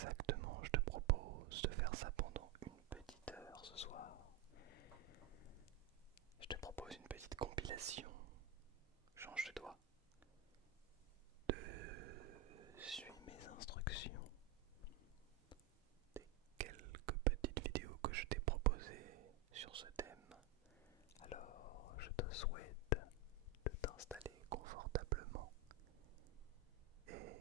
exactement, je te propose de faire ça pendant une petite heure ce soir. Je te propose une petite compilation. Change de doigt. De suis mes instructions. Des quelques petites vidéos que je t'ai proposées sur ce thème. Alors, je te souhaite de t'installer confortablement et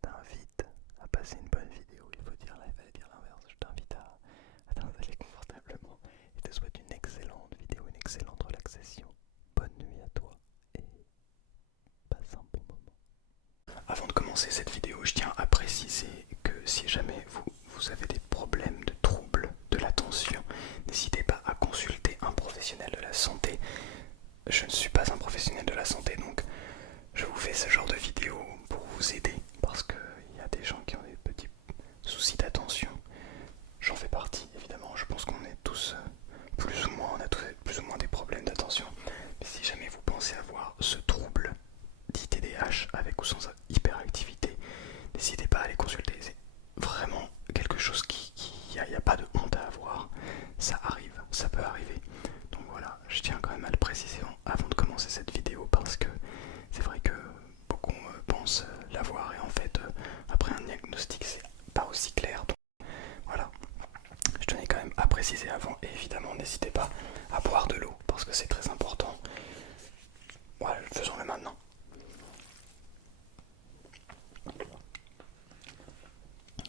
t'invite à passer une bonne vidéo. Il faut dire là, il fallait dire l'inverse. Je t'invite à t'installer confortablement et te souhaite une excellente vidéo, une excellente relaxation. Bonne nuit à toi et passe un bon moment. Avant de commencer cette vidéo, je tiens à préciser que si jamais vous avez des problèmes de troubles de l'attention, n'hésitez pas à consulter un professionnel de la santé. Je ne suis pas un professionnel de la santé, donc je vous fais ce genre de vidéo pour vous aider, parce qu'il y a des gens qui ont des petits soucis d'attention. J'en fais partie, évidemment. Je pense qu'on est tous plus ou moins, on a tous plus ou moins des problèmes d'attention. Mais si jamais vous pensez avoir ce trouble dit TDAH avec ou sans hyperactivité, n'hésitez pas à aller consulter. C'est vraiment quelque chose il n'y a pas de honte à avoir. Ça arrive, ça peut arriver. Donc voilà, je tiens quand même à le préciser avant de commencer cette vidéo parce que c'est vrai que beaucoup pensent l'avoir et en fait après un diagnostic c'est pas aussi clair. Donc voilà, je tenais quand même à préciser avant et évidemment n'hésitez pas à boire de l'eau parce que c'est très important. Voilà, faisons-le maintenant.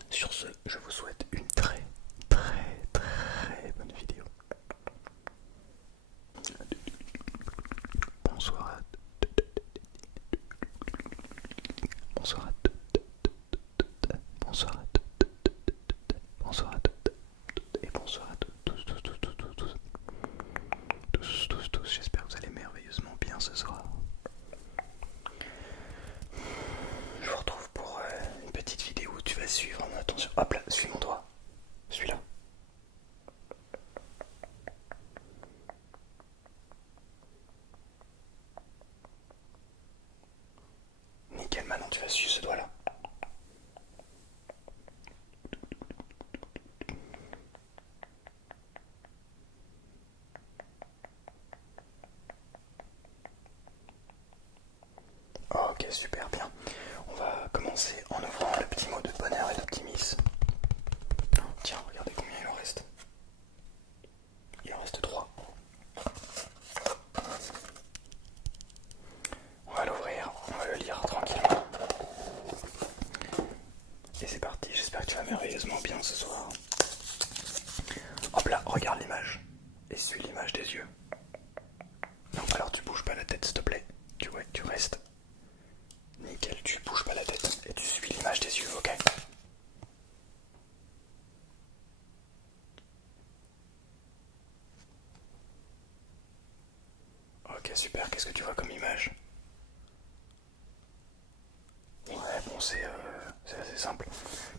Sur ce, je vous souhaite une très bonne vidéo. Bonsoir à bonsoir à bonsoir à bonsoir à et bonsoir à tous. J'espère que vous allez merveilleusement bien ce soir. Je vous retrouve pour une petite vidéo où tu vas suivre en attention. Hop là, suis mon doigt. Celui-là. Nickel, maintenant tu vas suivre ce doigt-là. Ok, super bien. On va commencer en ouvrant le petit mot de bonheur et d'optimisme. Tiens, regardez combien il en reste. Il en reste 3. On va l'ouvrir, on va le lire tranquillement. Et c'est parti, j'espère que tu vas merveilleusement bien ce soir. Hop là, regarde l'image. Et suis l'image des yeux. Non, alors tu bouges pas la tête s'il te plaît. Tu restes. Nickel, tu bouges pas la tête et tu suis l'image des yeux, ok? Ok, super, qu'est-ce que tu vois comme image? Ouais, bon, c'est assez simple.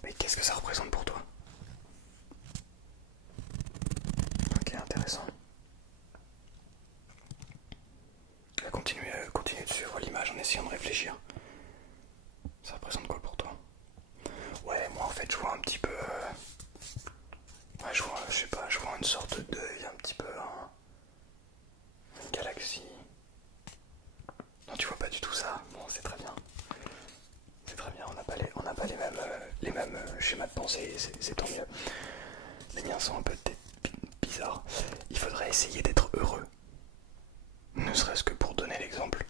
Mais qu'est-ce que ça représente pour toi? Ok, intéressant. Continue de suivre l'image en essayant de réfléchir. Ça représente quoi pour toi? Ouais, moi en fait, je vois un petit peu. Ouais, je sais pas, je vois une sorte d'œil, un petit peu. Une galaxie. Non, tu vois pas du tout ça. Bon, c'est très bien. C'est très bien, on n'a pas les mêmes schémas de pensée, c'est tant mieux. Les miens sont un peu bizarres. Il faudrait essayer d'être heureux. Ne serait-ce que pour donner l'exemple.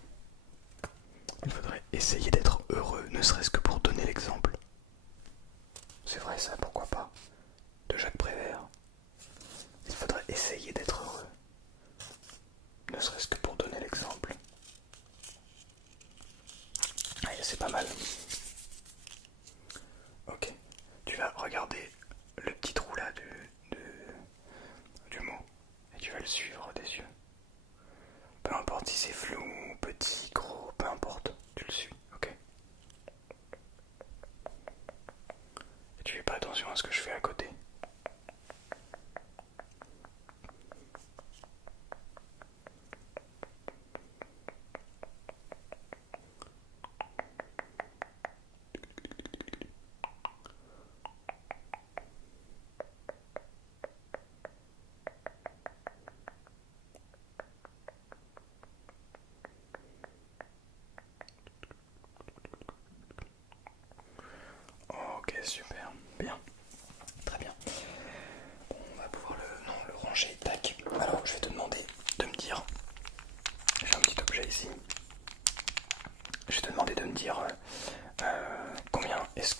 Il faudrait essayer d'être heureux, ne serait-ce que pour donner l'exemple. C'est vrai ça, pourquoi pas? De Jacques Prévert. Il faudrait essayer d'être heureux. Ne serait-ce que pour donner l'exemple. Allez, c'est pas mal. Ok. Tu vas regarder le petit trou là du mot. Et tu vas le suivre des yeux. Peu importe si c'est flou, petit, gros, peu importe. Tu le suis, ok? Et tu fais pas attention à ce que je fais à côté.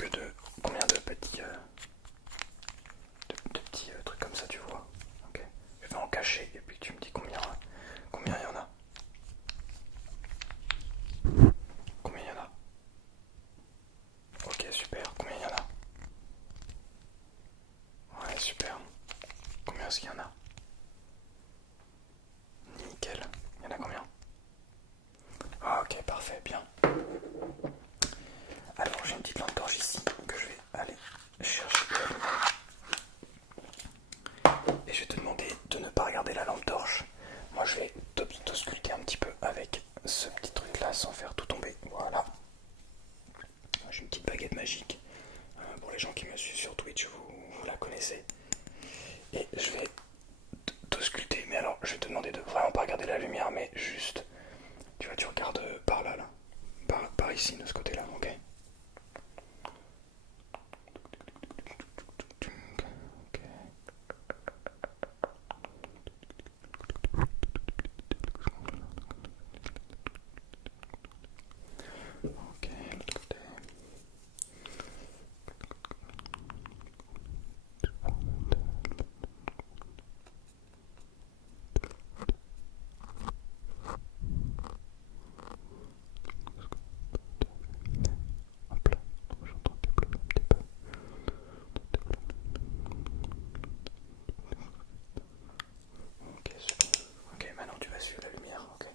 que de combien de petits trucs comme ça, tu vois. Ok. Je vais en cacher et puis tu me dis combien il y en a. Combien il y en a? Ok, super. Combien il y en a? Ouais, super. Combien est-ce qu'il y en a? Nickel. Il y en a combien? Ah, ok, parfait, bien. Alors, j'ai une petite lampe torche ici que je vais aller chercher. Et je vais te demander de ne pas regarder la lampe torche. Moi, je vais t'ausculter un petit peu avec ce petit truc là sans faire tout tomber. Voilà. J'ai une petite baguette magique. Pour les gens qui me suivent sur Twitch, vous la connaissez. Et je vais t'ausculter. Mais alors, je vais te demander de vraiment pas regarder la lumière, mais juste, tu vois, tu regardes par là, là. Par ici, de ce côté-là, ok? Ok. Ok, l'autre côté. Hop là, j'entends développer un petit peu. Ok, super. Ok, maintenant tu vas suivre la lumière, ok?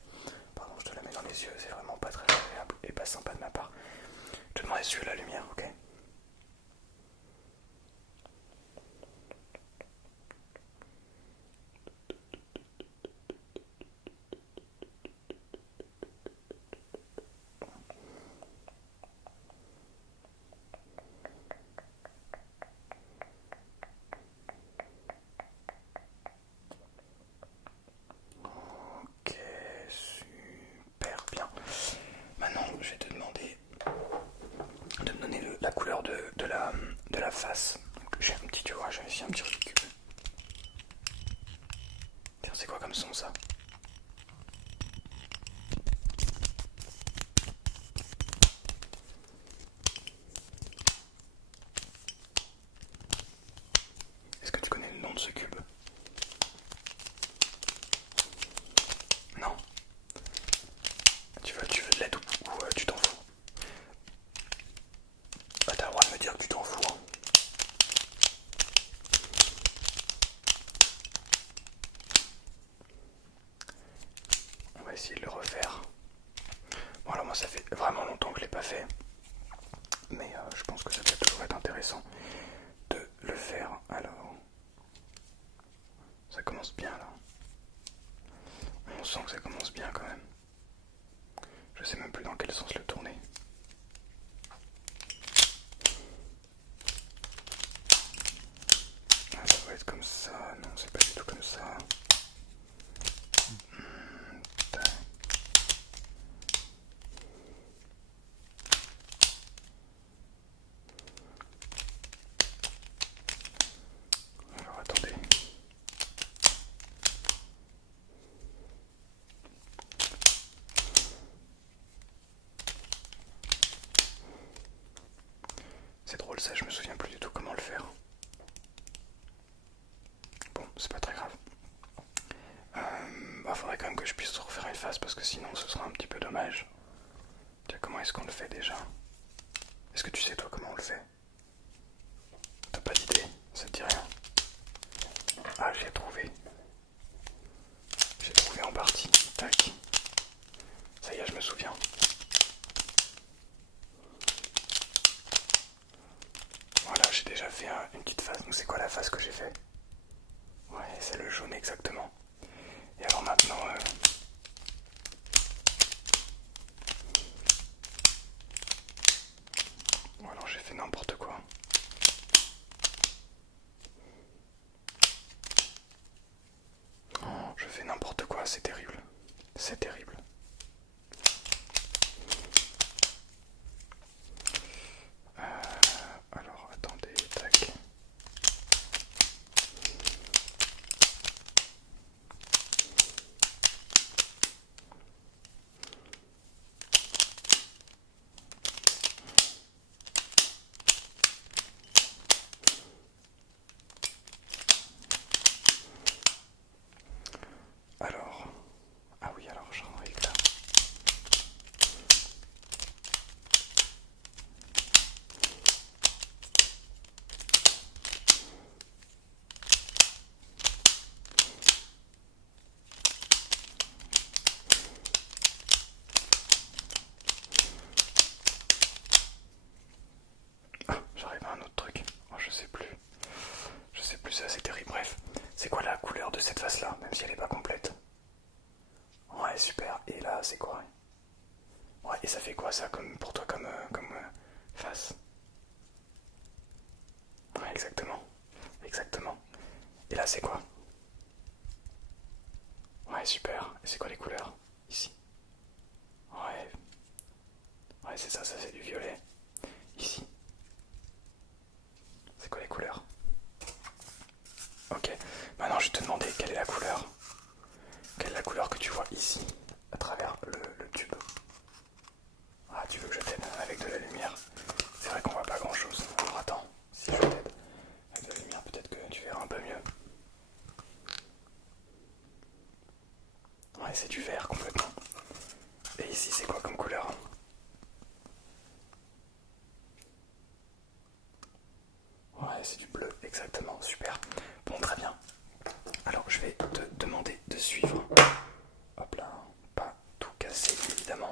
Pardon, je te la mets dans les yeux, c'est vraiment pas très agréable et pas sympa de ma part. Je te demande de suivre la lumière, ok? Ok, super bien. Maintenant, je vais te demander de me donner la couleur de la face. Donc, j'ai un petit, tu vois, j'ai ici un petit cube. Tiens, c'est quoi comme son ça? Est-ce que tu connais le nom de ce cube? Non? Tu veux de l'aide ou tu t'en fous? Bah, t'as le droit de me dire que tu t'en fous, hein. On va essayer de le refaire. Bon, alors moi ça fait vraiment longtemps que je l'ai pas fait. Mais je pense que ça peut toujours être intéressant de le faire. Alors, ça commence bien là. On sent que ça commence bien quand même. Je sais même plus dans quel sens le tourner. Ah, ça doit être comme ça. Non, c'est pas du tout comme ça. Alors attendez. C'est drôle ça, je me souviens plus du tout comment le faire. Bon, c'est pas très grave. Faudrait quand même que je puisse refaire une face parce que sinon ce sera un petit peu dommage. Tiens, comment est-ce qu'on le fait déjà? Est-ce que tu sais toi comment on le fait? T'as pas d'idée? Ça te dit rien? Ah, j'ai trouvé. J'ai trouvé en partie. Tac. Ça y est, je me souviens. Voilà, j'ai déjà fait une petite face. Donc c'est quoi la face que j'ai fait? Ouais, c'est le jaune exactement. Et alors maintenant... Bon, alors j'ai fait n'importe quoi. Oh, je fais n'importe quoi, c'est terrible. C'est terrible. Alors attendez, tac. Ouais, super. Et là, c'est quoi? Ouais, et ça fait quoi ça comme pour toi comme face? Ouais, exactement. Exactement. Et là, c'est quoi? Ouais, super. Et c'est quoi les couleurs? Ici. Ouais. Ouais, c'est ça, ça c'est du violet. Ici. C'est quoi les couleurs? Ok. Maintenant, je vais te demander quelle est la couleur. Quelle est la couleur que tu vois ici, à travers le tube? Ah, tu veux que je t'aide avec de la lumière? C'est vrai qu'on voit pas grand chose. Alors attends, si je t'aide avec de la lumière, peut-être que tu verras un peu mieux. Ouais, c'est du vert complètement. Et ici, c'est quoi comme couleur? Ouais, c'est du bleu, exactement, super. Bon, très bien. Alors, je vais te demander de suivre. Hop là, pas tout casser, évidemment.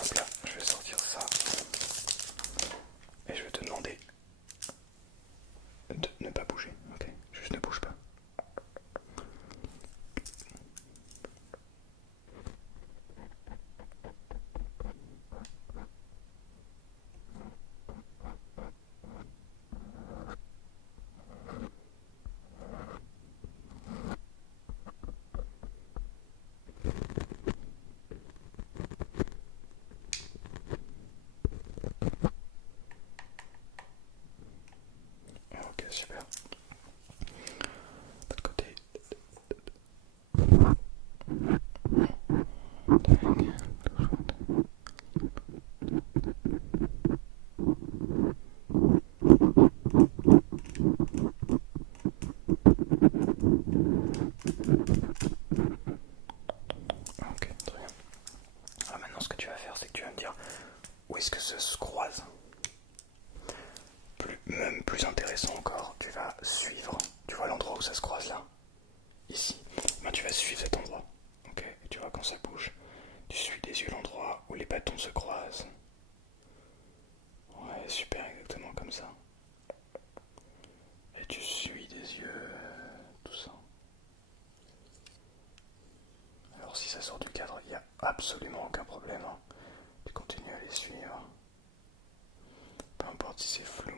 Hop là, je vais sortir ça. Et je vais te demander de ne pas bouger, ok? Juste ne bouge pas. Ok, super. De l'autre côté. Ok, très bien. Alors maintenant, ce que tu vas faire, c'est que tu vas me dire où est-ce que ça se croise. Même plus intéressant encore, tu vas suivre. Tu vois l'endroit où ça se croise là? Ici. Ben, tu vas suivre cet endroit. Ok, et tu vois quand ça bouge, tu suis des yeux l'endroit où les bâtons se croisent. Ouais, super, exactement comme ça. Et tu suis des yeux tout ça. Alors si ça sort du cadre, il n'y a absolument aucun problème, hein. Tu continues à les suivre. Peu importe si c'est flou.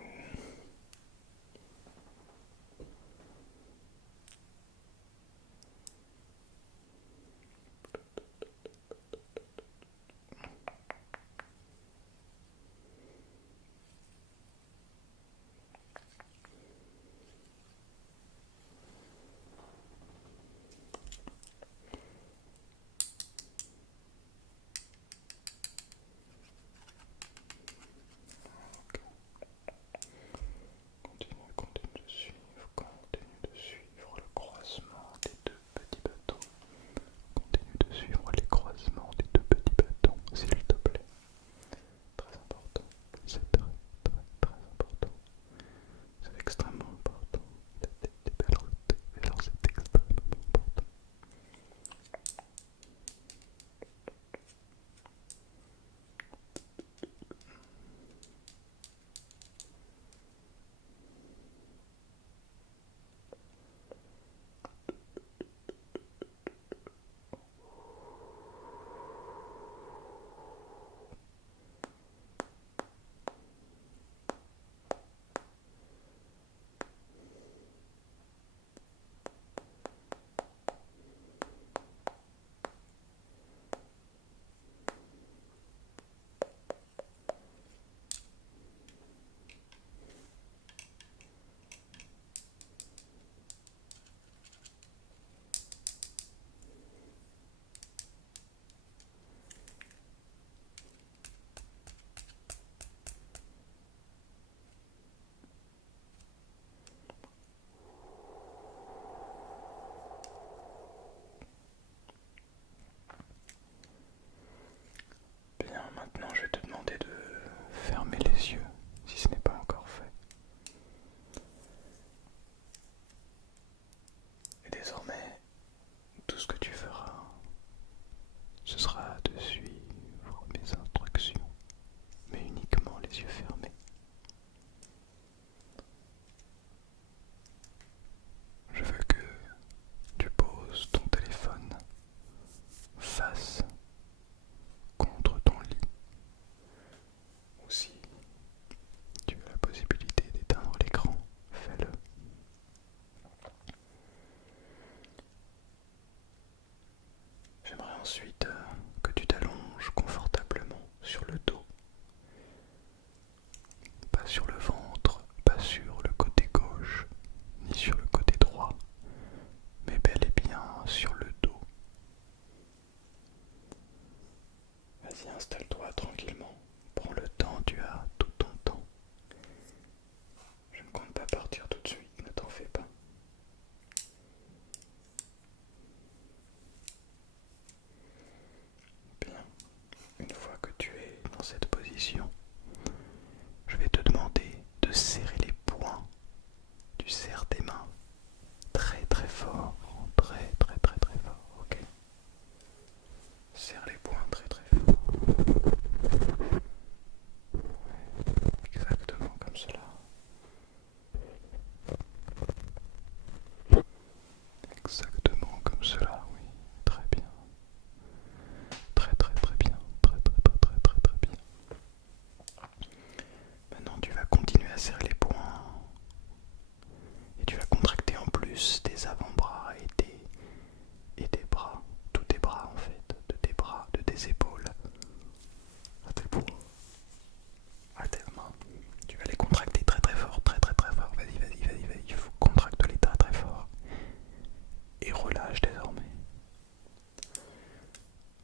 et relâche désormais.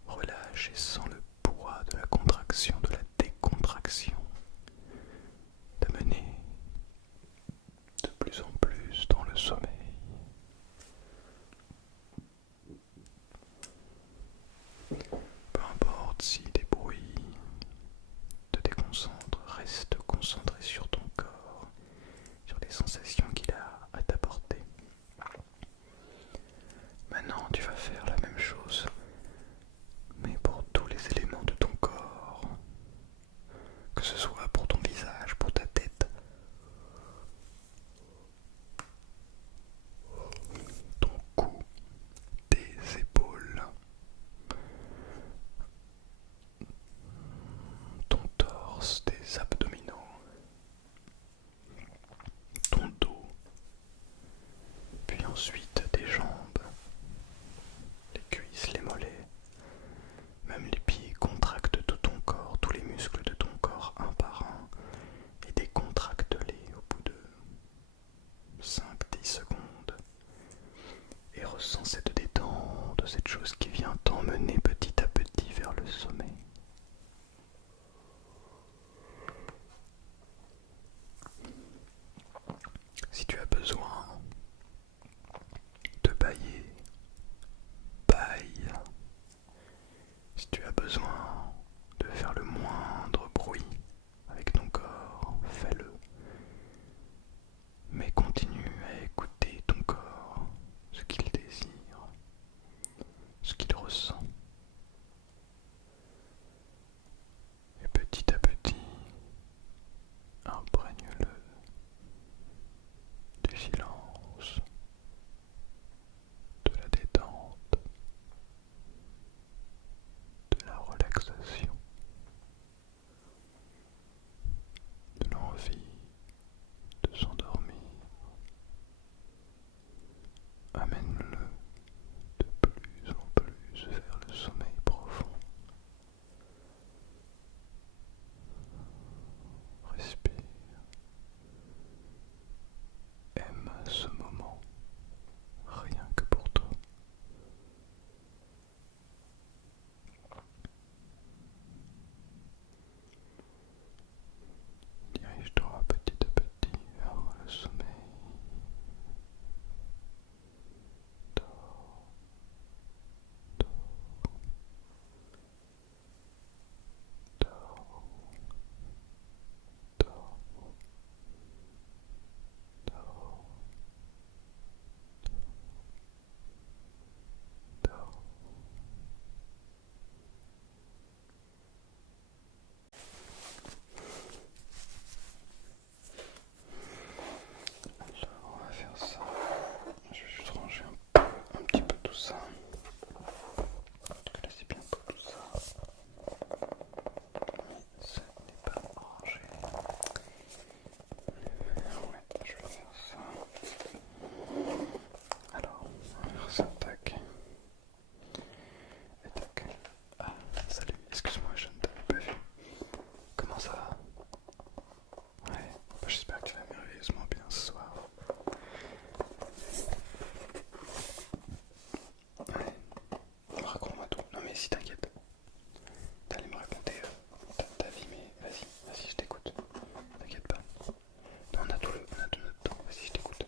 Relâche et sens le poids de la contraction, de la décontraction t'amener de plus en plus dans le sommeil. Peu importe si des bruits te déconcentrent, reste concentré sur ton corps, sur les sensations qu'il a à t'apporter. Maintenant, tu vas faire la même chose, mais pour tous les éléments de ton corps, que ce soit pour ton visage, pour ta tête, ton cou, tes épaules, ton torse, tes abdominaux, ton dos, puis ensuite tes jambes, les cuisses, les mollets, même les pieds. Contracte tout ton corps, tous les muscles de ton corps un par un, et décontracte-les au bout de 5-10 secondes. Et ressens cette détente, cette chose qui vient t'emmener petit à petit vers le sommeil. Si tu as besoin de bâiller, baille. Si tu as besoin de faire le moindre bruit avec ton corps, fais-le. Mais continue à écouter ton corps, ce qu'il désire, ce qu'il ressent. Et petit à petit, imprègne-le du silence, de la détente, de la relaxation, de l'envie de s'endormir. Amène-le de plus en plus vers le sommeil profond. Respire. Aime ce moment, rien que pour toi. Dirige-toi petit à petit vers le sommeil. Dors, dors, dors, dors, dors, dors. Alors, on va faire ça. Je vais juste ranger un petit peu tout ça. Parce que là, c'est bien beau tout ça. Mais ça n'est pas rangé. Ouais, je vais faire ça. Alors, on va faire ça, tac. Et tac. Ah, salut, excuse-moi, je ne t'avais pas vu. Comment ça va? Ouais, bah, j'espère que tu vas merveilleusement bien ce soir. Ouais, raconte-moi tout. Non mais si t'inquiète. T'allais me raconter ta vie, mais vas-y, je t'écoute. T'inquiète pas. Non, on a tout notre temps. Vas-y, je t'écoute.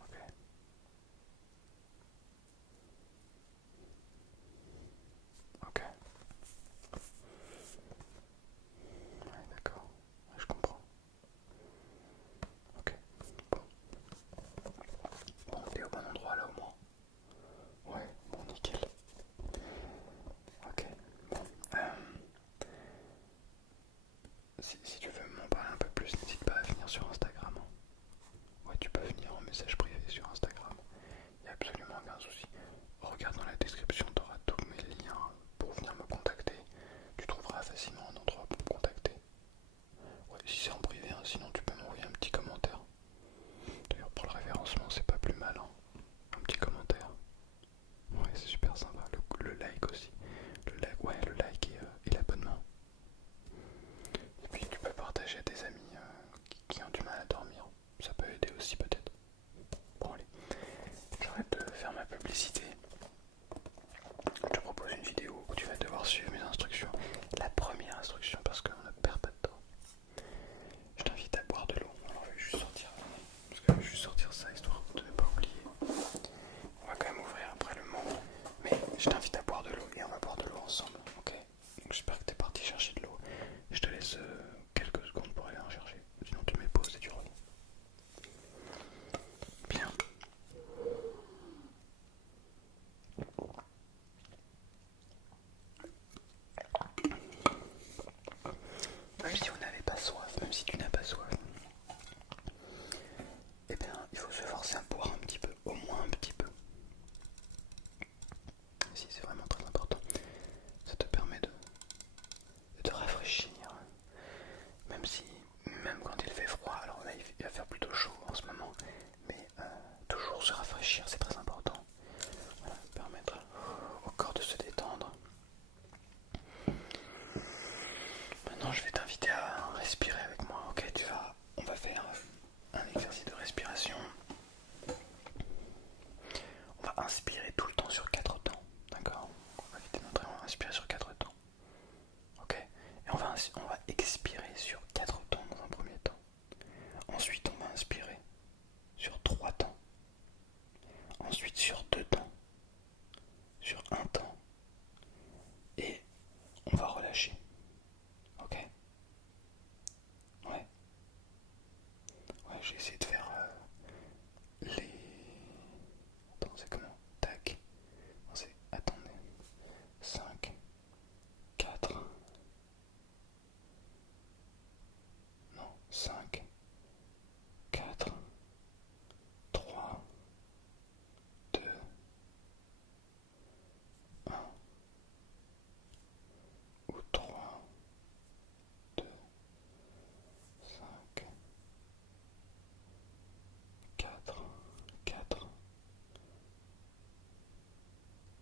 Ok. Ok. Ouais, d'accord. Ouais, je comprends. Ok. Bon. Bon, t'es au bon endroit là au moins. Ouais, bon, nickel. Ok. Bon. Si tu veux m'en parler un peu plus, n'hésite pas à venir sur Instagram. Ouais, tu peux venir en message privé sur Instagram. Il n'y a absolument aucun souci. Regarde dans la description, tu auras tous mes liens pour venir me contacter. Tu trouveras facilement un endroit pour me contacter. Ouais, si c'est en privé, hein, sinon tu peux m'envoyer un petit commentaire. D'ailleurs, pour le référencement, c'est pas plus mal, hein. Un petit commentaire. Ouais, c'est super sympa. Le like aussi. Le like et l'abonnement. laisse quelques secondes pour aller en chercher. Sinon tu mets pause et tu reviens. Bien. Même si vous n'avez pas soif, même si tu n'as pas soif, eh bien il faut se forcer à boire un petit peu, au moins un petit peu. Si c'est vraiment très important, ça te permet de te rafraîchir. Même si, même quand il fait froid, alors là il va faire plutôt chaud en ce moment, mais toujours se rafraîchir c'est très important. Voilà, permettre au corps de se détendre. Maintenant je vais t'inviter à respirer avec moi, ok? On va faire un exercice de respiration. On va inspirer tout le temps sur 4 temps, d'accord? On va éviter d'entrer, on va inspirer sur 4 temps, ok? Et on va expirer sur 4 temps dans un premier temps. Ensuite on va inspirer sur 3 temps. Ensuite sur 2 temps. Sur 1 temps. Et on va relâcher. Ok? Ouais. Ouais, j'ai essayé de faire les... Attends, c'est comment? Tac. Non, c'est... Attendez. 5, 4. Non, 5, 4, 3, 2, 1. Ou 3, 2, 5, 4, 4,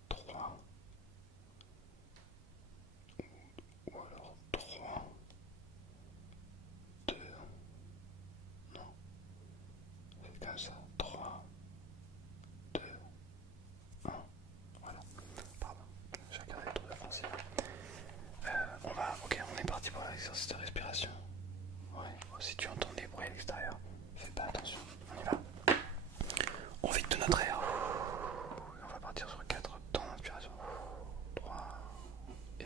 3. Ou alors 3, 2. Non, c'est comme ça. 3, 2, 1. Voilà. Pardon, j'ai regardé le tour de France. Ok, on est parti pour l'exercice de respiration. Ouais, si tu entends des bruits à l'extérieur, fais pas attention. On y va. On vide tout notre air. On va partir sur 4 temps d'inspiration. 3 et...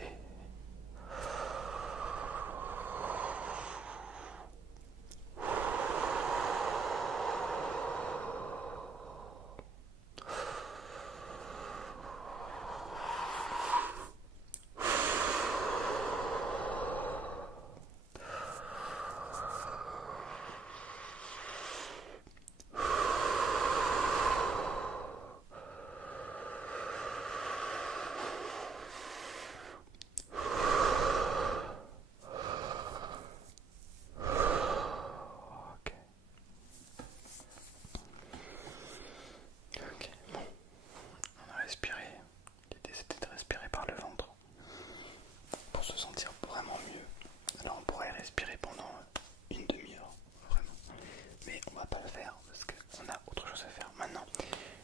Ok, bon, on a respiré. L'idée c'était de respirer par le ventre pour se sentir vraiment mieux. Alors on pourrait respirer pendant une demi-heure, vraiment. Mais on va pas le faire parce qu'on a autre chose à faire. Maintenant,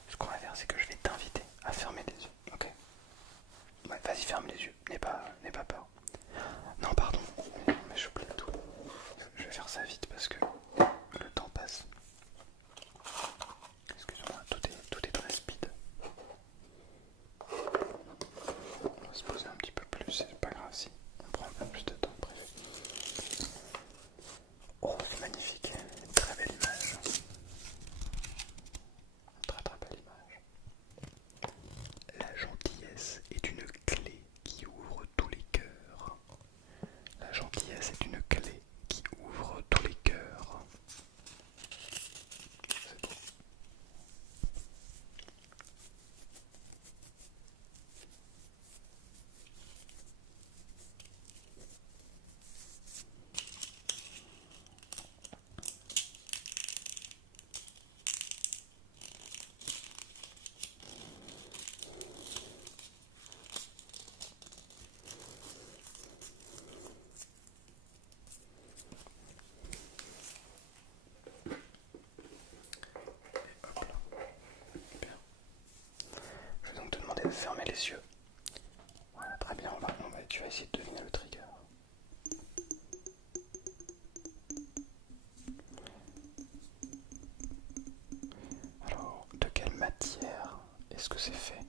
ce qu'on va faire, c'est que je vais t'inviter à fermer les yeux, ok? Ouais, vas-y, ferme les yeux, n'aie pas peur. Non, pardon, mais j'oublie tout. Je vais faire ça vite parce que le temps passe. Excuse-moi, tout est très speed. On va se poser un petit peu plus, c'est pas grave si on prend un peu plus de temps prévu. Oh, c'est magnifique, très belle image. Très très belle image. La gentillesse est une clé qui ouvre tous les cœurs. La gentillesse est une clé qui ouvre tous les cœurs. C'est beau. Hop là. Bien. Je vais donc te demander de fermer les yeux. Voilà, très bien, tu vas essayer de deviner le trigger. Alors, de quelle matière est-ce que c'est fait?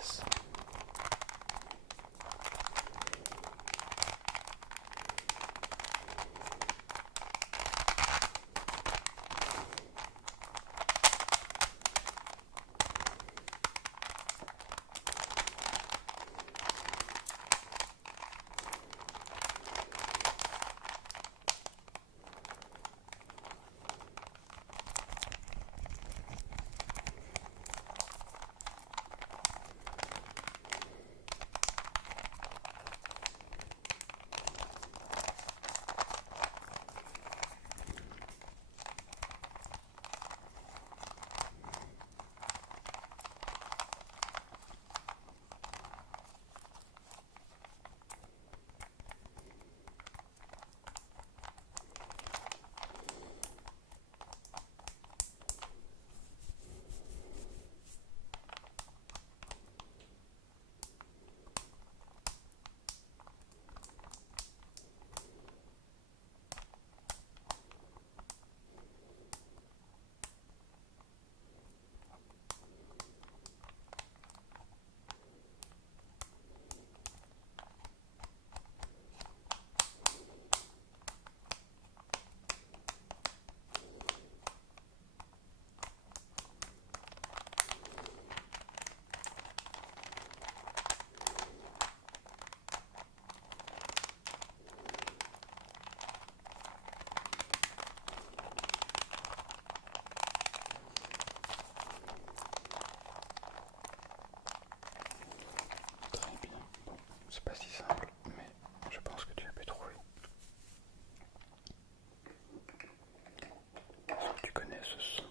pièce. Très bien. Bon, c'est pas si simple, mais je pense que tu as pu trouver. Est-ce que tu connais ce son?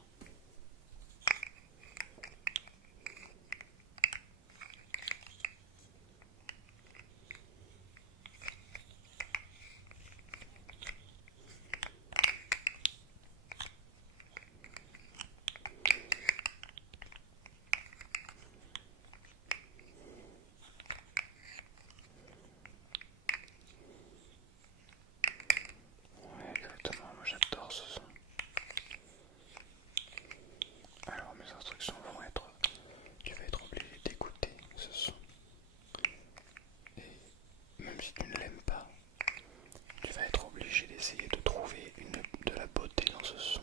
Ouais, exactement, moi j'adore ce son. Alors mes instructions vont être, tu vas être obligé d'écouter ce son. Et même si tu ne l'aimes pas, tu vas être obligé d'essayer de trouver de la beauté dans ce son.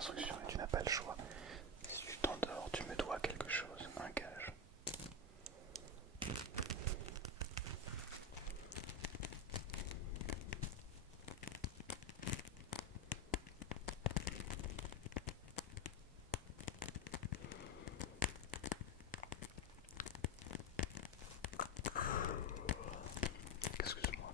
instructions et tu n'as pas le choix. Si tu t'endors, tu me dois quelque chose, un gage. Excuse-moi.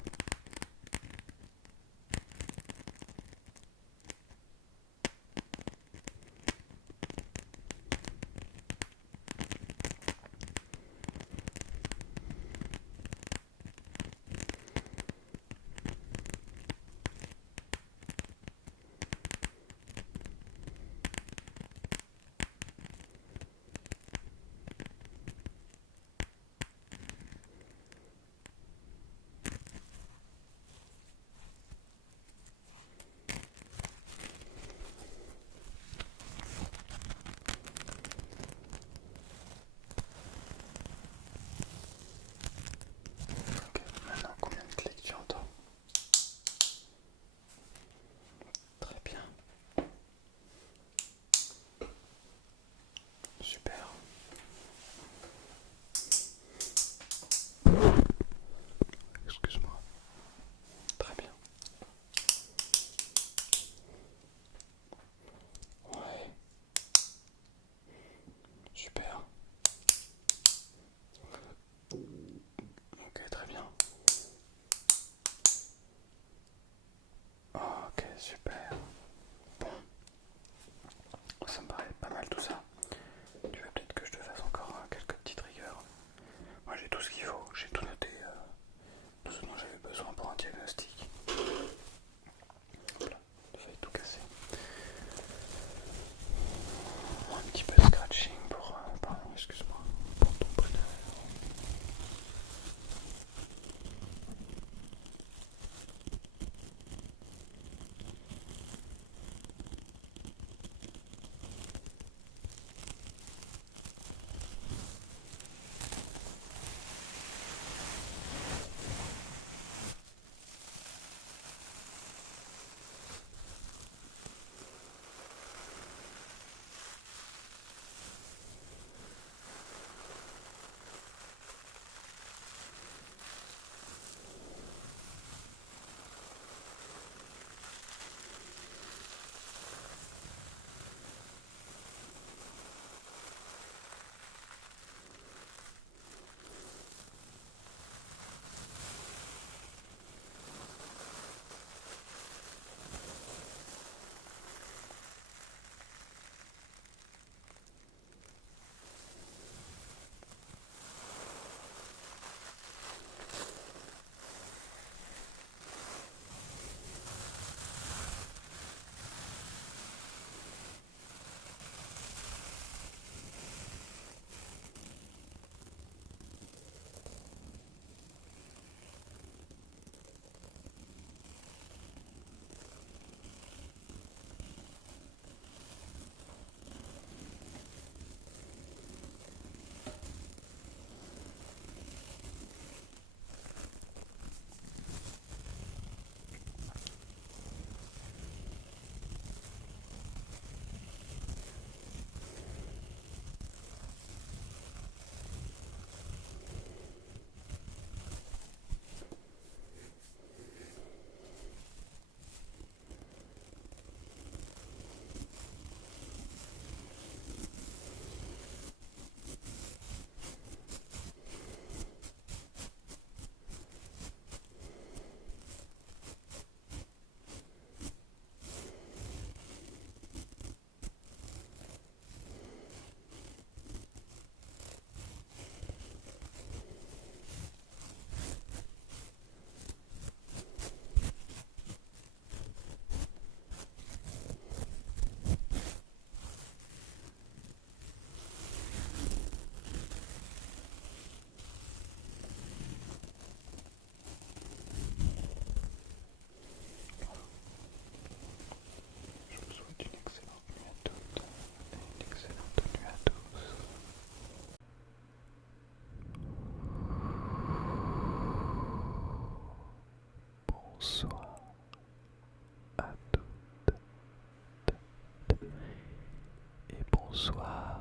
bonsoir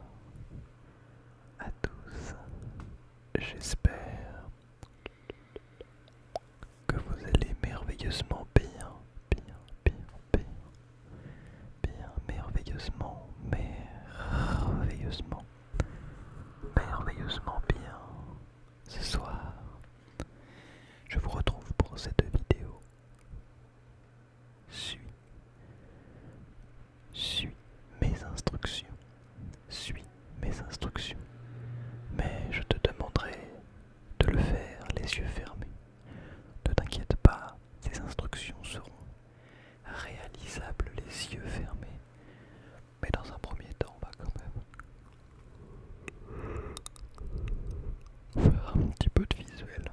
à tous. J'espère que vous allez merveilleusement bien, merveilleusement bien. Ce soir, je vous retrouve pour cette vidéo. Suis mes instructions. Suis mes instructions. Mais je te demanderai de le faire les yeux fermés. Ne t'inquiète pas, ces instructions seront réalisables les yeux fermés. Mais dans un premier temps, on va quand même faire un petit peu de visuel.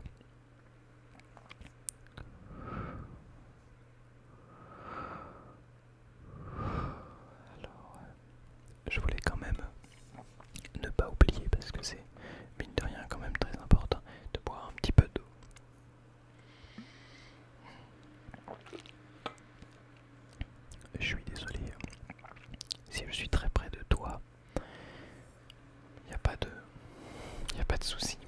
Alors, je voulais quand même ne pas oublier, parce que c'est mine de rien quand même très important, de boire un petit peu d'eau. Je suis désolé si je suis très près de toi, il n'y a pas de souci.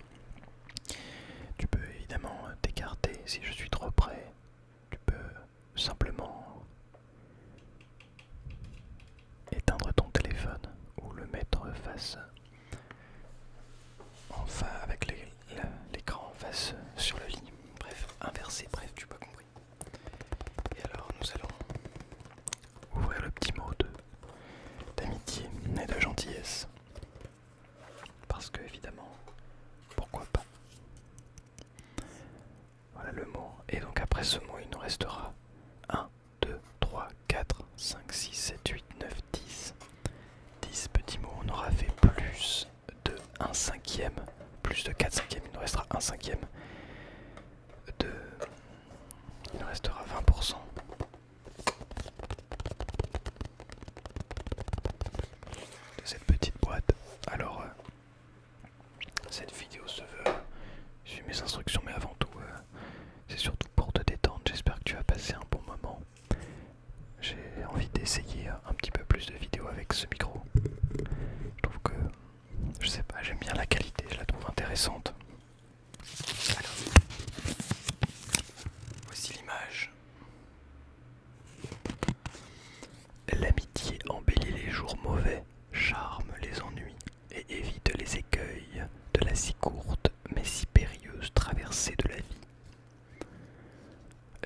Tu peux évidemment t'écarter si je suis trop près. Tu peux simplement éteindre ton téléphone ou le mettre face enfin avec l'écran face sur le lit. Bref, inversé, bref, tu m'as compris. Et alors nous allons ouvrir le petit mot d'amitié et de gentillesse. Parce que évidemment, pourquoi pas. Voilà le mot. Et donc après ce mot, il nous restera 1, 2, 3, 4, 5, 6, 7, 8, 9, 10. 10 petits mots. On aura fait plus de 1 cinquième, plus de 4 cinquièmes. Il nous restera 1 cinquième. Il nous restera 20%. De cette petite boîte. Alors, cette vidéo se veut, suis mes instructions, mais avant tout, c'est surtout pour te détendre. J'espère que tu vas passer un bon moment. J'ai envie d'essayer un petit peu plus de vidéos avec ce micro. Je trouve que, je sais pas, j'aime bien la qualité, je la trouve intéressante. Alors, voici l'image. L'amitié embellit les jours mauvais, charme les ennuis et évite les écueils de la si courte mais si périlleuse traversée de la vie.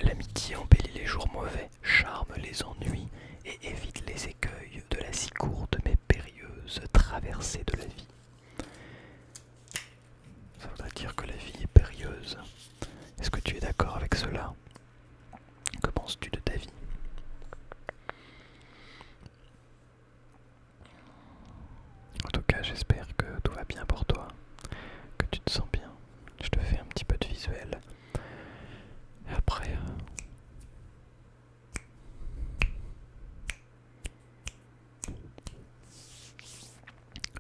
L'amitié embellit les jours mauvais, charme les ennuis et évite les écueils de la si courte mais périlleuse traversée de la vie. Ça voudrait dire que la vie est périlleuse. Est-ce que tu es d'accord avec cela? Que penses-tu de ta vie? En tout cas, j'espère que tout va bien pour toi, que tu te sens bien. Je te fais un petit peu de visuel. Et après...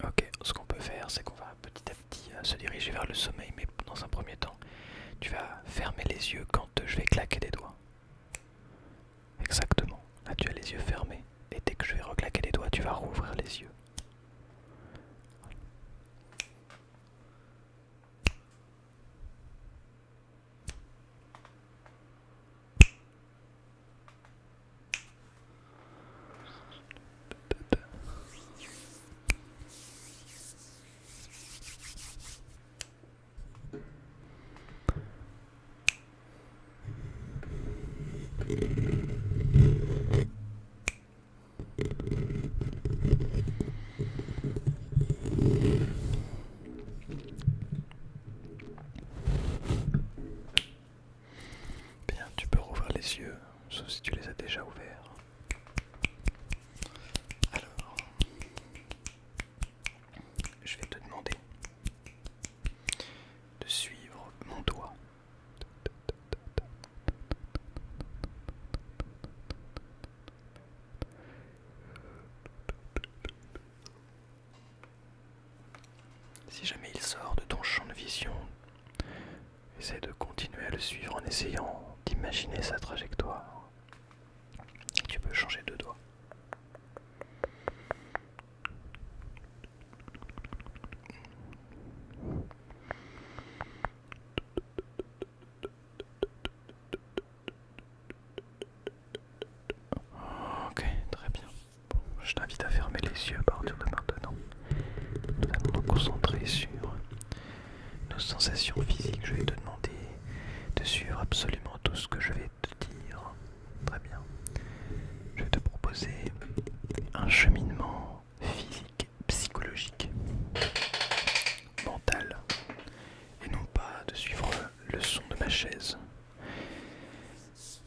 Ok, ce qu'on peut faire, c'est qu'on va petit à petit se diriger vers le sommeil, mais dans un premier temps, tu vas fermer les yeux quand je vais claquer des doigts. Exactement. Là, tu as les yeux fermés, et dès que je vais reclaquer les doigts, tu vas rouvrir les yeux. Bien, tu peux rouvrir les yeux, sauf si tu les as déjà ouverts. Alors, je vais te demander de suivre mon doigt. Si jamais il sort de ton champ de vision, essaie de continuer à le suivre en essayant d'imaginer sa trajectoire. Tu peux changer de doigt. les yeux à partir de maintenant. Nous allons nous concentrer sur nos sensations physiques. Je vais te demander de suivre absolument tout ce que je vais te dire. Très bien. Je vais te proposer un cheminement physique, psychologique, mental, et non pas de suivre le son de ma chaise.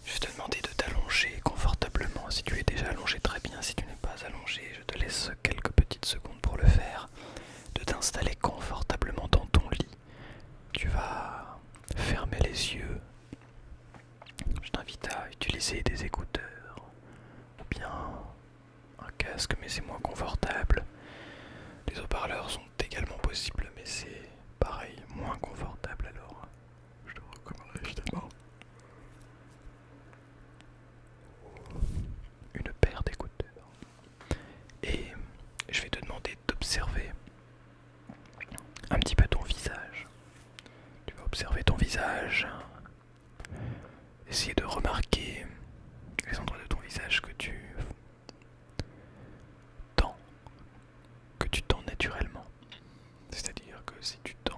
Je vais te demander de t'allonger confortablement. Si tu es déjà allongé, très bien. Si tu n'es pas allongé, je te laisse quelques petites secondes pour le faire. De t'installer confortablement dans ton lit. Tu vas fermer les yeux. Je t'invite à utiliser des écouteurs ou bien un casque, mais c'est moins confortable. Les haut-parleurs sont également possibles, mais c'est pareil, moins confortable, alors je te recommanderais évidemment une paire d'écouteurs. Et je vais te demander d'observer un petit peu ton visage. Tu vas observer ton visage, essayer de remarquer les endroits de ton visage que tu tends, naturellement. C'est-à-dire que si tu tends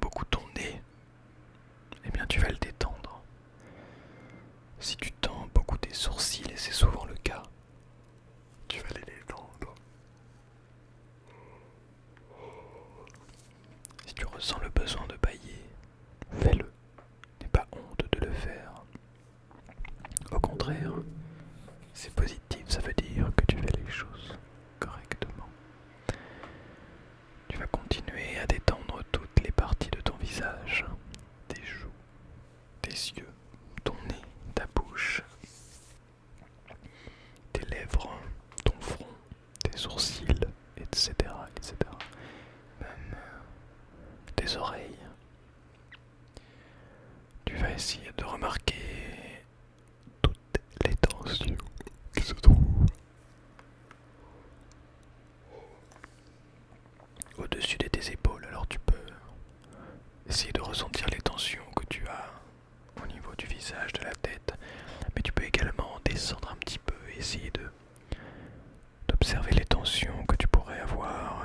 beaucoup ton nez, eh bien tu vas le détendre. Si tu tends beaucoup tes sourcils, et c'est souvent le cas, tu vas les détendre. Si tu ressens le besoin de bâiller, fais-le. N'aie pas honte de le faire. Au contraire, c'est positif, ça veut dire que tu fais les choses correctement. Tu vas continuer à détendre toutes les parties de ton visage, tes joues, tes yeux, ton nez, ta bouche, tes lèvres, ton front, tes sourcils, etc. etc. Même tes oreilles. Tu vas essayer de remarquer toutes les tensions qui se trouvent au-dessus de tes épaules. Alors tu peux essayer de ressentir les tensions que tu as au niveau du visage, de la tête, mais tu peux également descendre un petit peu et essayer d'observer les tensions que tu pourrais avoir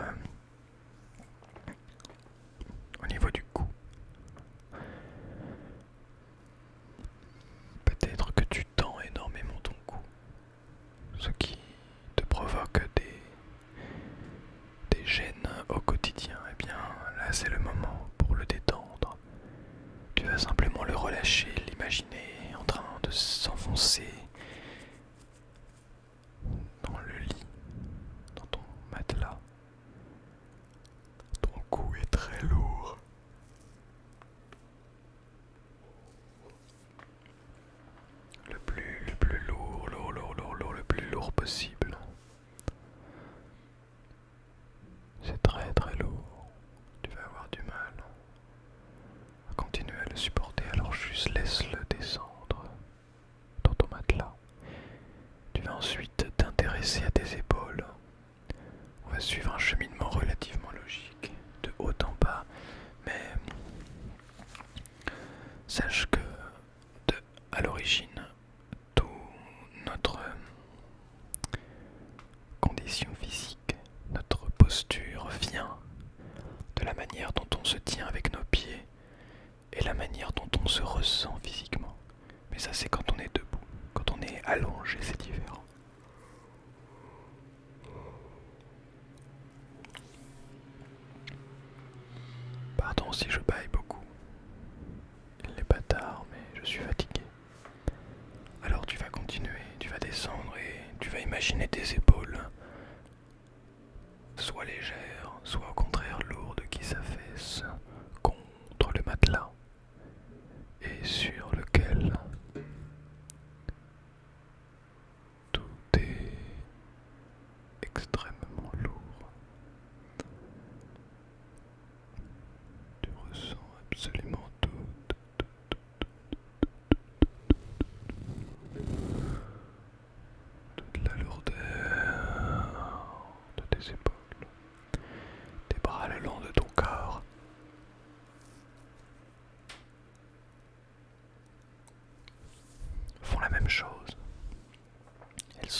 au niveau du cou. Peut-être que tu tends énormément ton cou, ce qui te provoque des gênes au quotidien. Eh bien là c'est le moment pour le détendre. Tu vas simplement le relâcher, l'imaginer en train de s'enfoncer dans le lit, dans ton matelas. Ton cou est très lourd. Le plus lourd, le plus lourd possible. C'est très très lourd. Tu vas avoir du mal à continuer à le supporter, alors juste laisse-le descendre dans ton matelas. Tu vas ensuite t'intéresser à tes épaules. On va suivre un cheminement relativement logique, de haut en bas, mais sache que à l'origine, toute notre condition physique, notre posture vient de la manière dont on se tient avec nos pieds et la manière dont on se ressent physiquement. Mais ça c'est quand on est debout, quand on est allongé c'est différent. Pardon si je bâille beaucoup. Il n'est pas tard mais je suis fatigué. Alors tu vas continuer, tu vas descendre et tu vas imaginer tes épaules soit légères, soit au contraire lourdes qui s'affaissent contre le matelas et sur lequel tout est extrêmement lourd. Tu ressens absolument toute la lourdeur de tes épaules. Tes bras le long de ton corps. Font la même chose. Ils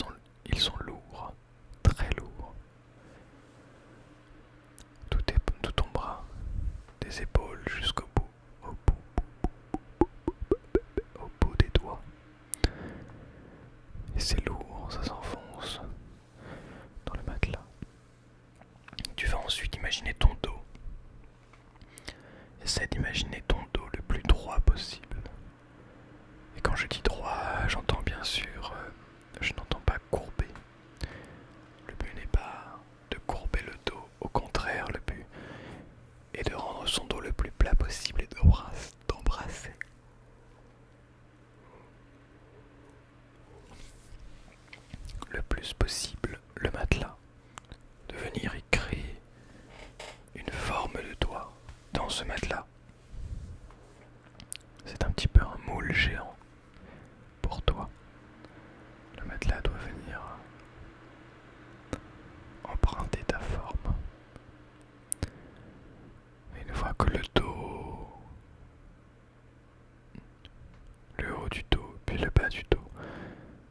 sont lourds. tes épaules jusqu'au bout, au bout des doigts. Et c'est lourd, ça s'enfonce dans le matelas. Tu vas ensuite imaginer ton dos. Essaie d'imaginer ton dos le plus droit possible. Et quand je dis droit, j'entends bien sûr, je n'entends pas courbé. Le but n'est pas de courber le dos, au contraire, le but est de rendre son dos le plus plat possible et d'embrasser le plus possible le matelas, de venir y créer une forme de doigt dans ce matelas. C'est un petit peu un moule géant pour toi. Le matelas doit venir emprunter ta forme. Et une fois que le haut du dos, puis le bas du dos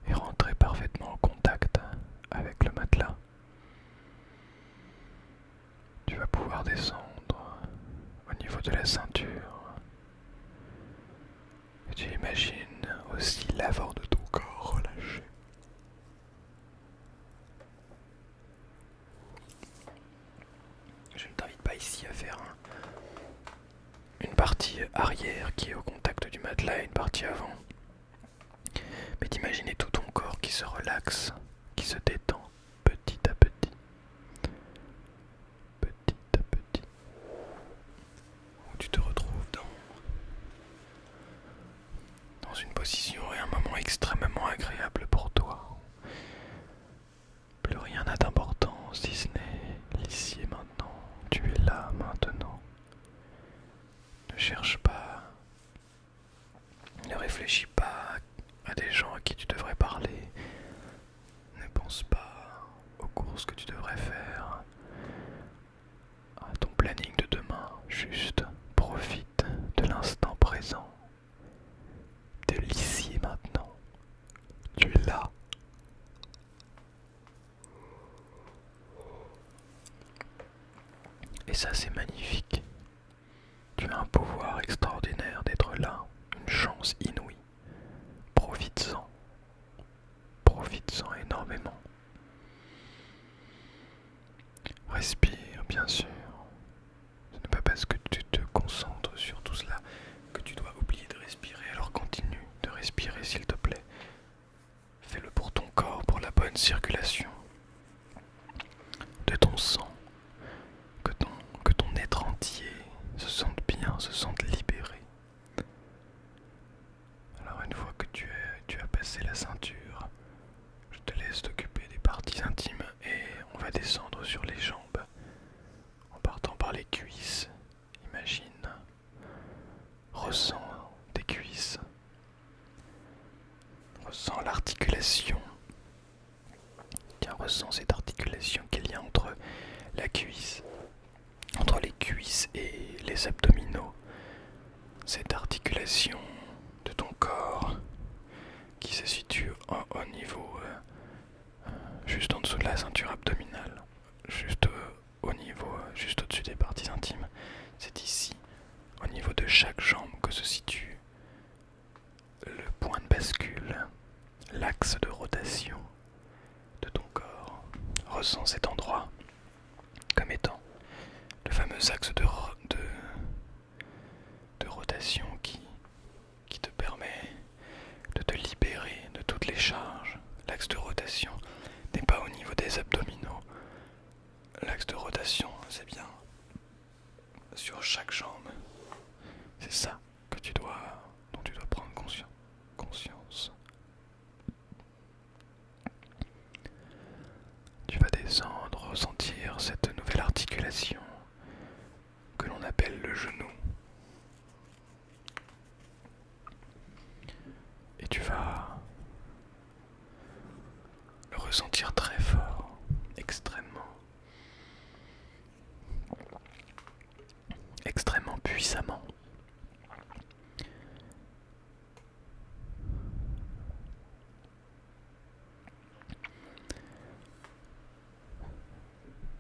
est rentré parfaitement en contact avec le matelas, tu vas pouvoir descendre au niveau de la ceinture. Et tu imagines aussi l'avant de ton corps relâché. Je ne t'invite pas ici à faire une partie arrière qui est au contact du matelas et une partie avant. Mais d'imaginer tout ton corps qui se relaxe, qui se détend petit à petit. Petit à petit. Où tu te retrouves dans une position et un moment extrêmement agréable pour toi. Plus rien n'a d'importance si ce n'est l'ici et maintenant. Tu es là maintenant. Ne cherche pas, ne réfléchis pas à des gens à qui tu devrais parler. Ne pense pas aux courses que tu devrais faire, à ton planning de demain. Juste profite de l'instant présent, de l'ici et maintenant. Tu es là. Et ça, c'est magnifique. Tu as un pouvoir extraordinaire d'être là, une chance inouïe. Profites-en. Profites-en énormément. Respire, bien sûr. Ce n'est pas parce que tu te concentres sur tout cela que tu dois oublier de respirer. Alors continue de respirer, s'il te plaît. Fais-le pour ton corps, pour la bonne circulation de ton sang. Que ton être entier se sente bien, se sente libéré. Alors une fois que tu as passé la ceinture, je te laisse t'occuper des parties intimes et on va descendre sur les jambes en partant par les cuisses. Imagine, ressens tes cuisses, ressens l'articulation. Tiens, ressens cette articulation qu'il y a entre la cuisse, entre les cuisses et les abdominaux. Cette articulation de ton corps qui se situe au niveau juste en dessous de la ceinture abdominale, juste au niveau, juste au-dessus des parties intimes. C'est ici, au niveau de chaque jambe, que se situe le point de bascule, l'axe de rotation de ton corps. Ressens cet endroit comme étant le fameux axe de rotation qui te permet de te libérer de toutes les charges. L'axe de rotation n'est pas au niveau des abdominaux. L'axe de rotation, c'est bien sur chaque jambe. C'est ça dont tu dois prendre conscience. Tu vas descendre, ressentir cette nouvelle articulation que l'on appelle le genou. Et tu vas le ressentir très fort, extrêmement puissamment.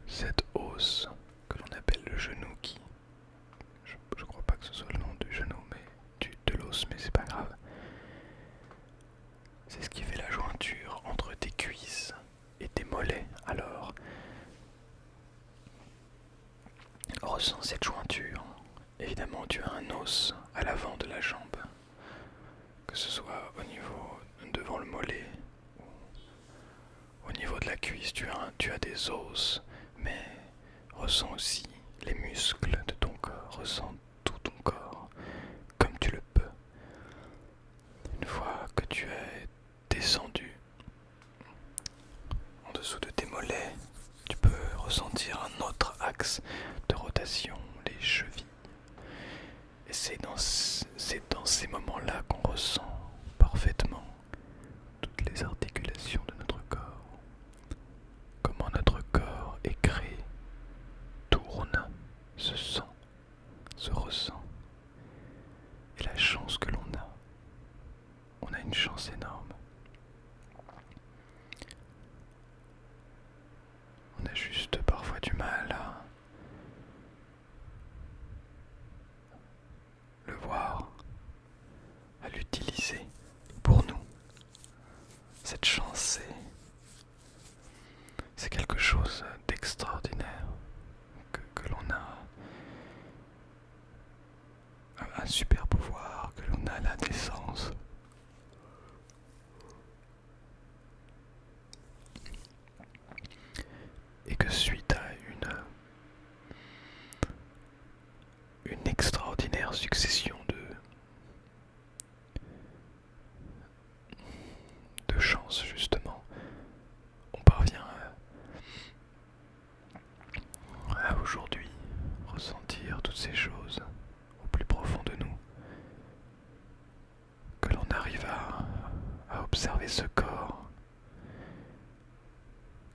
Cette hausse que l'on appelle le genou qui, je ressens cette jointure. Évidemment, tu as un os à l'avant de la jambe, que ce soit au niveau devant le mollet ou au niveau de la cuisse, tu as des os, mais ressens aussi les muscles de ton corps, ressens tout ton corps comme tu le peux. Une fois que tu es descendu en dessous de tes mollets, tu peux ressentir un autre axe de rotation, les chevilles. Et c'est dans ces moments-là qu'on ressent parfaitement toutes les articulations de notre corps, comment notre corps est créé, tourne, se sent, se ressent, et la chance que l'on a. On a une chance énorme. On a juste parfois du mal à le voir, à l'utiliser pour nous. Cette chance, c'est quelque chose d'extraordinaire que l'on a. Un super pouvoir que l'on a à la naissance. Et que suite à une extraordinaire succession de chances, justement, on parvient à aujourd'hui ressentir toutes ces choses au plus profond de nous, que l'on arrive à observer ce corps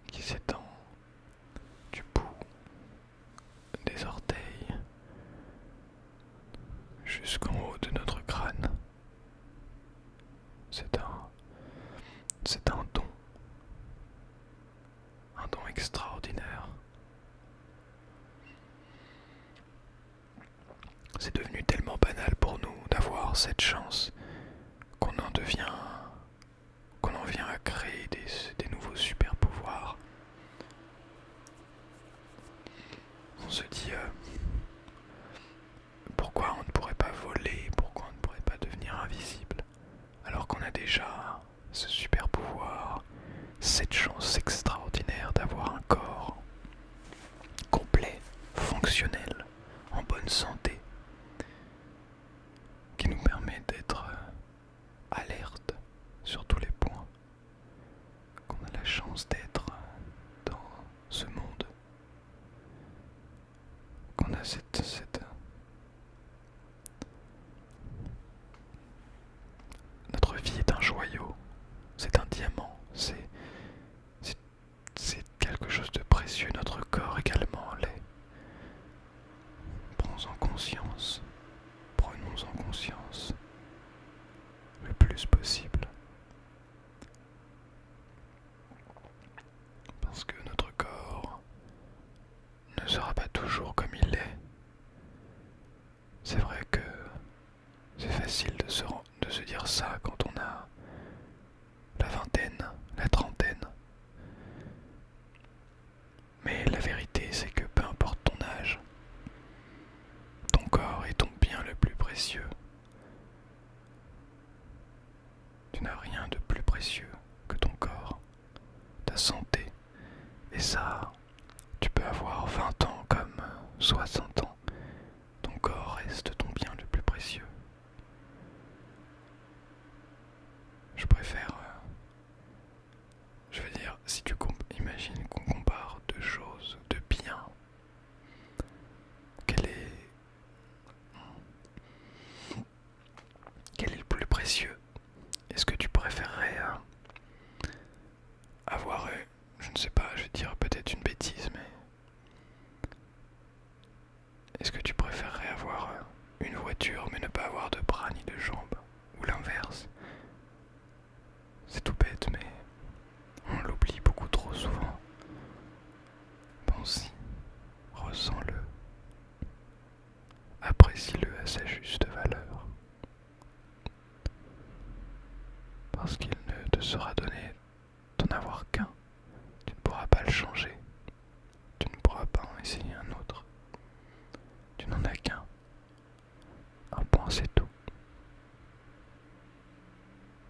qui s'étend du bout des orteils jusqu'en haut de notre crâne. C'est un don extraordinaire. C'est devenu tellement banal pour nous d'avoir cette chance qu'on en vient à créer des nouveaux super pouvoirs. On se dit pourquoi on ne pourrait pas voler, pourquoi on ne pourrait pas devenir invisible, alors qu'on a déjà ce super pouvoir, cette chance extraordinaire d'avoir un corps complet, fonctionnel, en bonne santé, qui nous permet d'être alerte sur tous les points, qu'on a la chance d'être dans ce monde, qu'on a cette notre vie est un joyau, c'est un diamant, c'est quelque chose de précieux, notre corps également l'est. Prenons-en conscience le plus possible. Parce que notre corps ne sera pas toujours comme il est. C'est vrai que c'est facile de se dire ça quand on a la vingtaine, la trentaine. Mais la vérité, c'est que peu importe ton âge, ton corps est ton bien le plus précieux. Tu n'as rien de plus précieux que ton corps, ta santé. Et ça, tu peux avoir 20 ans comme 60 ans. Ton corps reste ton bien le plus précieux. Je veux dire, si tu imagines qu'on compare deux choses de bien, quel est le plus précieux? Est-ce que tu préférerais avoir, je ne sais pas, je vais dire peut-être une bêtise, mais est-ce que tu préférerais avoir une voiture mais ne pas avoir de bras ni de jambes, ou l'inverse? C'est tout bête, mais on l'oublie beaucoup trop souvent. Pense-y, ressens-le, apprécie-le à sa juste